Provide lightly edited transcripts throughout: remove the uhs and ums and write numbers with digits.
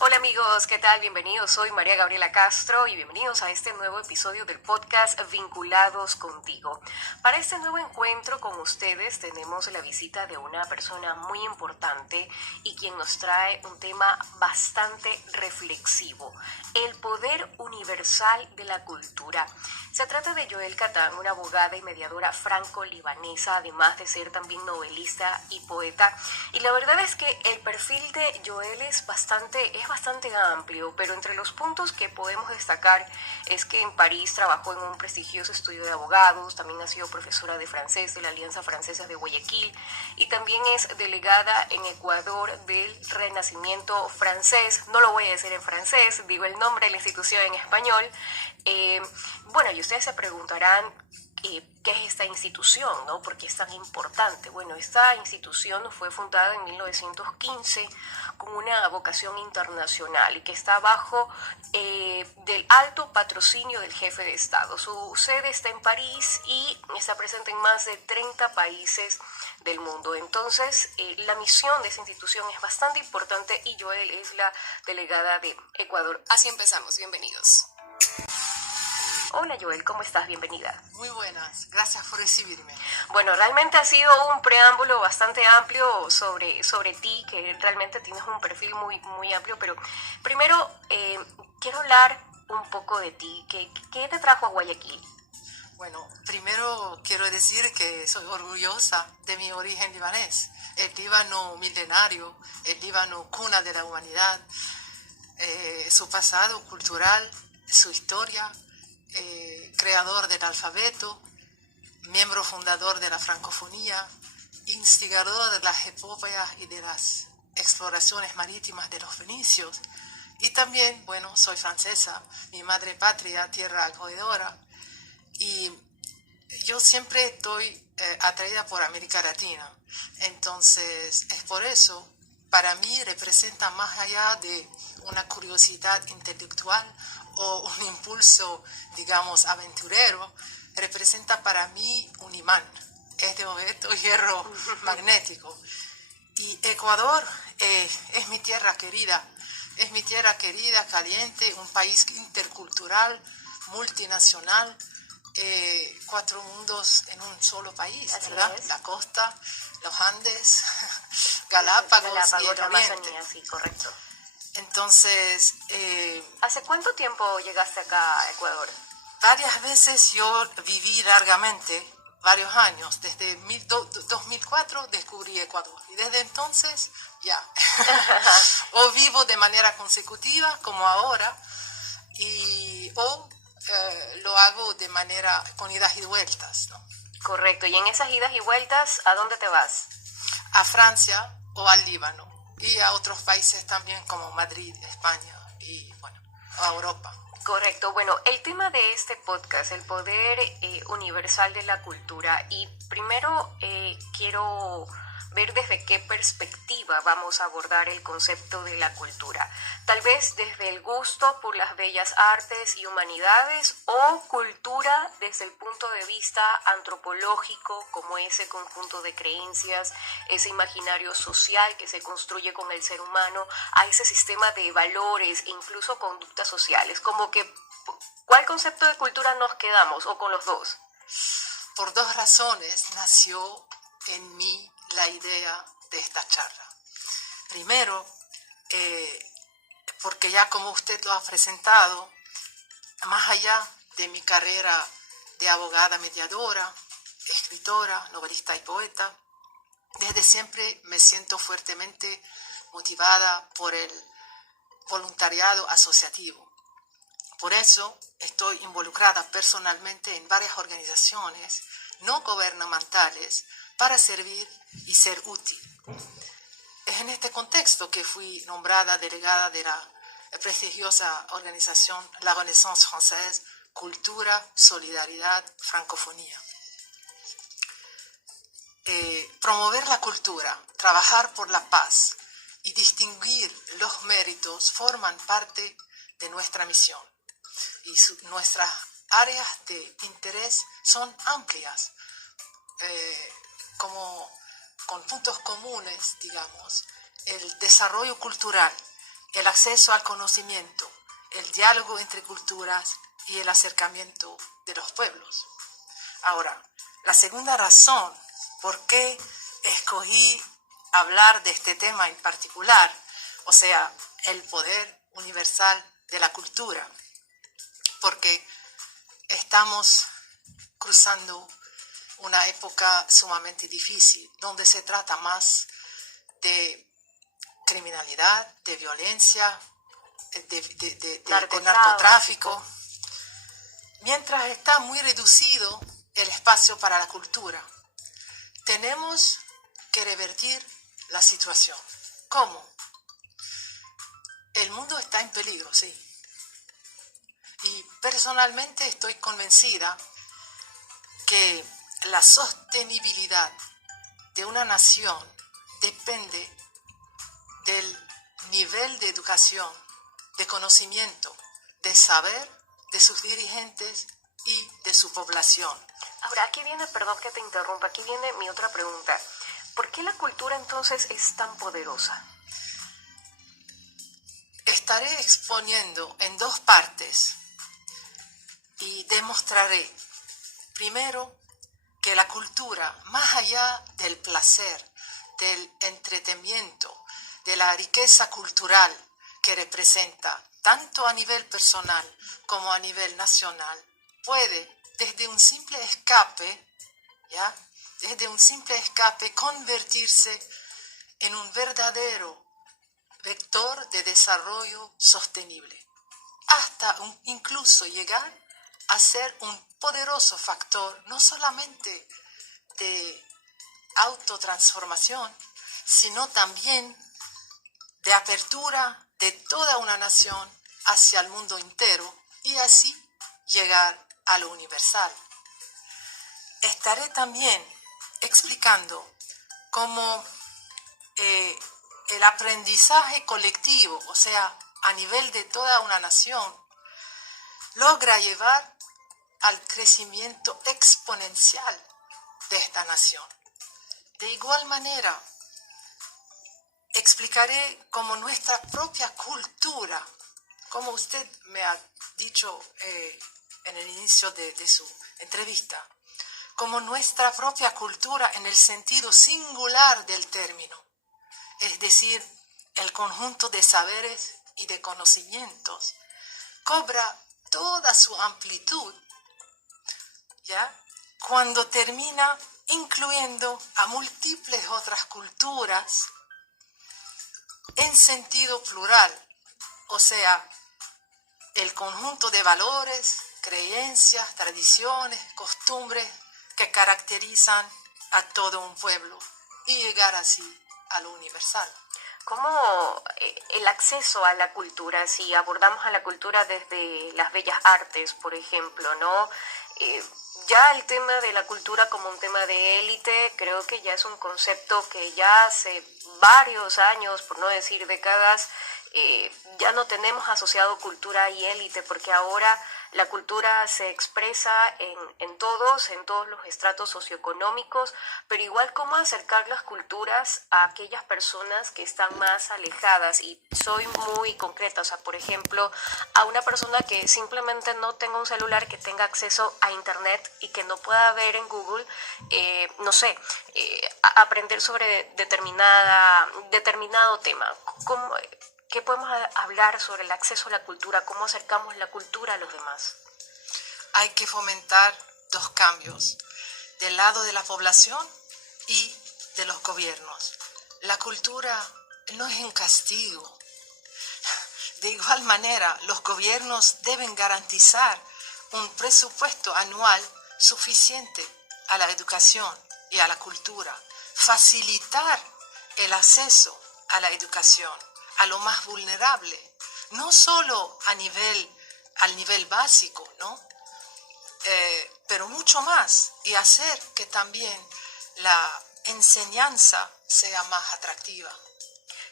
Hola amigos, ¿qué tal? Bienvenidos, soy María Gabriela Castro y bienvenidos a este nuevo episodio del podcast Vinculados Contigo. Para este nuevo encuentro con ustedes tenemos la visita de una persona muy importante y quien nos trae un tema bastante reflexivo, el poder universal de la cultura. Se trata de Joelle Catán, una abogada y mediadora franco-libanesa, además de ser también novelista y poeta. Y la verdad es que el perfil de Joelle es bastante amplio, pero entre los puntos que podemos destacar es que en París trabajó en un prestigioso estudio de abogados, también ha sido profesora de francés de la Alianza Francesa de Guayaquil y también es delegada en Ecuador del Renacimiento francés. No lo voy a decir en francés, digo el nombre de la institución en español. Bueno, y ustedes se preguntarán qué es esta institución, ¿no? ¿Por qué es tan importante? Bueno, esta institución fue fundada en 1915 con una vocación internacional y que está bajo del alto patrocinio del jefe de Estado. Su sede está en París y está presente en más de 30 países del mundo. Entonces, la misión de esa institución es bastante importante y Joelle es la delegada de Ecuador. Así empezamos, bienvenidos. Hola Joelle, ¿cómo estás? Bienvenida. Muy buenas, gracias por recibirme. Bueno, realmente ha sido un preámbulo bastante amplio sobre ti, que realmente tienes un perfil muy amplio, pero primero quiero hablar un poco de ti. ¿Qué te trajo a Guayaquil? Bueno, primero quiero decir que soy orgullosa de mi origen libanés, el Líbano milenario, el Líbano cuna de la humanidad, su pasado cultural, su historia, creador del alfabeto, miembro fundador de la francofonía, instigador de las epopeyas y de las exploraciones marítimas de los fenicios. Y también, bueno, soy francesa, mi madre patria, tierra acogedora. Y yo siempre estoy atraída por América Latina. Entonces, es por eso, para mí representa más allá de una curiosidad intelectual o un impulso, digamos, aventurero, representa para mí un imán, es de objeto hierro magnético. Y Ecuador es mi tierra querida, caliente, un país intercultural, multinacional, 4 mundos en un solo país, Así ¿verdad? es. La costa, los Andes, Galápagos y el la Oriente. Amazonía, sí, correcto. Entonces, ¿Hace cuánto tiempo llegaste acá a Ecuador? varias veces yo viví largamente, varios años. Desde 2004 descubrí Ecuador y desde entonces ya. O vivo de manera consecutiva como ahora o lo hago de manera con idas y vueltas, ¿no? Correcto, y en esas idas y vueltas, ¿a dónde te vas? A Francia o al Líbano y a otros países también como Madrid, España y bueno, a Europa. Correcto. Bueno, el tema de este podcast, el poder universal de la cultura, y primero quiero ver desde qué perspectiva vamos a abordar el concepto de la cultura. Tal vez desde el gusto por las bellas artes y humanidades o cultura desde el punto de vista antropológico, como ese conjunto de creencias, ese imaginario social que se construye con el ser humano, a ese sistema de valores e incluso conductas sociales. Como que, ¿cuál concepto de cultura nos quedamos o con los dos? Por 2 razones nació en mí la idea de esta charla. Primero, porque ya como usted lo ha presentado, más allá de mi carrera de abogada mediadora, escritora, novelista y poeta, desde siempre me siento fuertemente motivada por el voluntariado asociativo. Por eso estoy involucrada personalmente en varias organizaciones no gubernamentales para servir y ser útil. Es en este contexto que fui nombrada delegada de la prestigiosa organización La Renaissance Française, Cultura, Solidaridad, Francofonía. Promover la cultura, trabajar por la paz y distinguir los méritos forman parte de nuestra misión. Y nuestras áreas de interés son amplias, como con puntos comunes, digamos, el desarrollo cultural, el acceso al conocimiento, el diálogo entre culturas y el acercamiento de los pueblos. Ahora, la segunda razón por qué escogí hablar de este tema en particular, o sea, el poder universal de la cultura, porque estamos cruzando una época sumamente difícil, donde se trata más de criminalidad, de violencia, de narcotráfico, mientras está muy reducido el espacio para la cultura. Tenemos que revertir la situación. ¿Cómo? El mundo está en peligro, sí. Y personalmente estoy convencida que la sostenibilidad de una nación depende del nivel de educación, de conocimiento, de saber de sus dirigentes y de su población. Ahora, aquí viene, perdón que te interrumpa, aquí viene mi otra pregunta. ¿Por qué la cultura entonces es tan poderosa? Estaré exponiendo en dos partes y demostraré, primero, que la cultura, más allá del placer, del entretenimiento, de la riqueza cultural que representa, tanto a nivel personal como a nivel nacional, puede, desde un simple escape, convertirse en un verdadero vector de desarrollo sostenible, hasta incluso llegar a ser un poderoso factor no solamente de autotransformación, sino también de apertura de toda una nación hacia el mundo entero y así llegar a lo universal. Estaré también explicando cómo el aprendizaje colectivo, o sea, a nivel de toda una nación, logra llevar al crecimiento exponencial de esta nación. De igual manera, explicaré cómo nuestra propia cultura, como usted me ha dicho en el inicio de su entrevista, como nuestra propia cultura en el sentido singular del término, es decir, el conjunto de saberes y de conocimientos, cobra toda su amplitud, ¿ya? Cuando termina incluyendo a múltiples otras culturas en sentido plural, o sea, el conjunto de valores, creencias, tradiciones, costumbres que caracterizan a todo un pueblo y llegar así a lo universal. ¿Cómo el acceso a la cultura, si abordamos a la cultura desde las bellas artes, por ejemplo, ¿no? Ya el tema de la cultura como un tema de élite, creo que ya es un concepto que ya hace varios años, por no decir décadas, ya no tenemos asociado cultura y élite, porque ahora la cultura se expresa en todos los estratos socioeconómicos, pero igual cómo acercar las culturas a aquellas personas que están más alejadas. Y soy muy concreta, o sea, por ejemplo, a una persona que simplemente no tenga un celular, que tenga acceso a internet y que no pueda ver en Google, no sé, aprender sobre determinado tema. ¿Qué podemos hablar sobre el acceso a la cultura? ¿Cómo acercamos la cultura a los demás? Hay que fomentar dos cambios, del lado de la población y de los gobiernos. La cultura no es un castigo. De igual manera, los gobiernos deben garantizar un presupuesto anual suficiente a la educación y a la cultura, facilitar el acceso a la educación a lo más vulnerable, no solo al nivel básico, ¿no? Pero mucho más, y hacer que también la enseñanza sea más atractiva.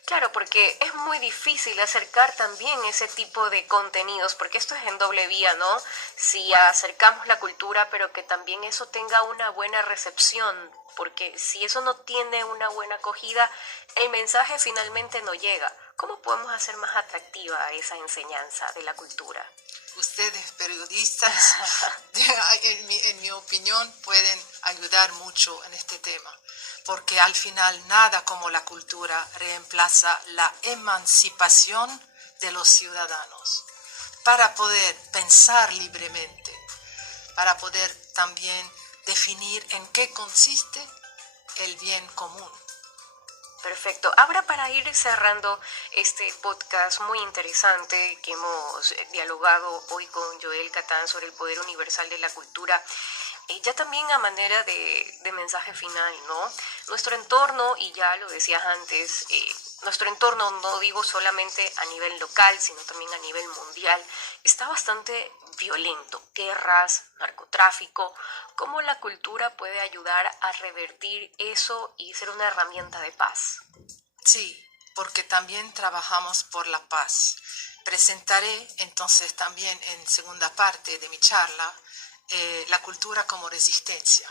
Claro, porque es muy difícil acercar también ese tipo de contenidos, porque esto es en doble vía, ¿no? Si acercamos la cultura, pero que también eso tenga una buena recepción, porque si eso no tiene una buena acogida, el mensaje finalmente no llega. ¿Cómo podemos hacer más atractiva esa enseñanza de la cultura? Ustedes, periodistas, en mi opinión, pueden ayudar mucho en este tema, porque al final nada como la cultura reemplaza la emancipación de los ciudadanos para poder pensar libremente, para poder también definir en qué consiste el bien común. Perfecto. Ahora para ir cerrando este podcast muy interesante que hemos dialogado hoy con Joel Catán sobre el poder universal de la cultura, ya también a manera de mensaje final, ¿no? Nuestro entorno, y ya lo decías antes, nuestro entorno, no digo solamente a nivel local, sino también a nivel mundial, está bastante violento. Guerras, narcotráfico. ¿Cómo la cultura puede ayudar a revertir eso y ser una herramienta de paz? Sí, porque también trabajamos por la paz. Presentaré entonces también en segunda parte de mi charla la cultura como resistencia.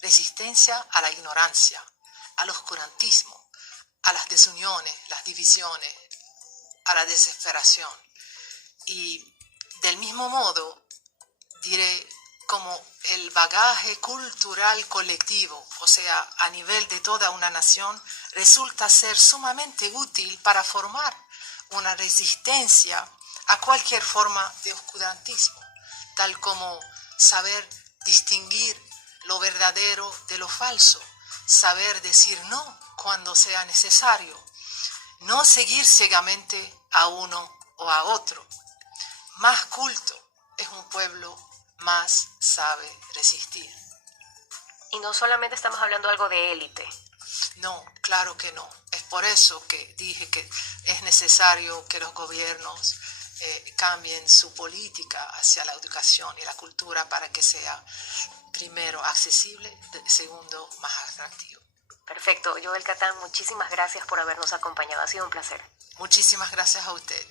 Resistencia a la ignorancia, al oscurantismo, a las desuniones, las divisiones, a la desesperación. Y del mismo modo diré como el bagaje cultural colectivo, o sea, a nivel de toda una nación, resulta ser sumamente útil para formar una resistencia a cualquier forma de oscurantismo, tal como saber distinguir lo verdadero de lo falso, saber decir no cuando sea necesario, no seguir ciegamente a uno o a otro. Más culto es un pueblo, más sabe resistir. Y no solamente estamos hablando de algo de élite. No, claro que no. Es por eso que dije que es necesario que los gobiernos cambien su política hacia la educación y la cultura para que sea, primero, accesible, segundo, más atractivo. Perfecto. Joel Catán, muchísimas gracias por habernos acompañado. Ha sido un placer. Muchísimas gracias a usted.